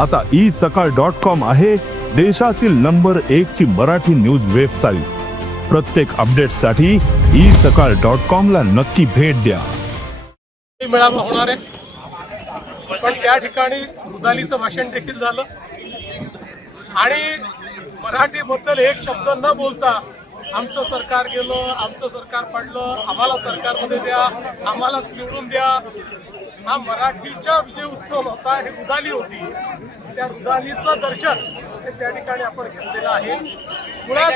आता ई सकाळ dot com आहे देशातील नंबर एक ची मराठी न्यूज वेबसाईट. प्रत्येक अपडेटसाठी ई सकाळ डॉट कॉम ला नक्की भेट द्या. मेळावा होणार आहे. पण त्या ठिकाणी रुदालीचं भाषण देखील झालं. आणि मराठीबद्दल एक शब्द न बोलता आमचं सरकार गेलं आमचं सरकार पडलं आम्हाला सरकारमध्ये द्या आम्हालाच निवडून द्या. हा मराठीचा विजय उत्सव होता हे रुदाली होती. त्या रुदालीचं दर्शन हे त्या ठिकाणी आपण घेतलेलं आहे. मुळात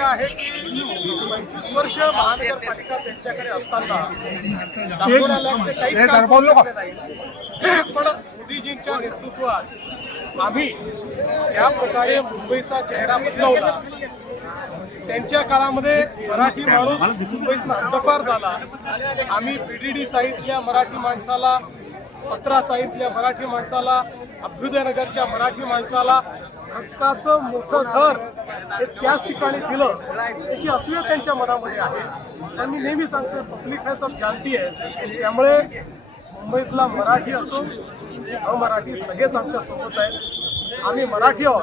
आहे पंचवीस वर्ष महानगरपालिका त्यांच्याकडे असताना दाखवण्याला काहीच नाही. पण मोदीजींच्या नेतृत्वात आम्ही ज्या प्रकारे मुंबईचा चेहरा बदलवला त्यांच्या काळामध्ये मराठी माणूस मुंबईत हद्दपार झाला. आम्ही बीडीडी साईतल्या मराठी माणसाला पत्रा साईतल्या मराठी माणसाला अभ्युदयनगरच्या मराठी माणसाला हक्काचं मोठं घर हे त्याच ठिकाणी दिलं याची असूया त्यांच्या मनामध्ये आहे. आणि मी नेहमी सांगतो पब्लिक हे सब जाणती आहे. त्यामुळे मुंबईतला मराठी असो की अमराठी सगळेच आमच्यासोबत आहेत. आम्ही मराठी आहोत.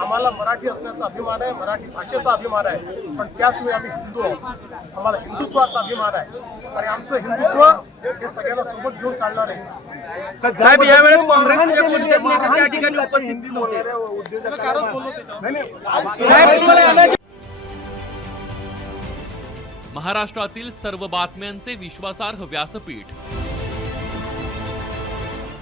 आम्हाला मराठी असण्याचा अभिमान आहे मराठी भाषेचा अभिमान आहे. पण त्याच वेळी आम्ही हिंदू आहोत. आम्हाला हिंदुत्वाचा अभिमान आहे. आणि आमचं हिंदुत्व हे सगळ्यांना सोबत घेऊन चालणार आहे. साहेब यावेळेस ठिकाणी उपस्थित महाराष्ट्रातील सर्व बातम्यांचे विश्वासार्ह व्यासपीठ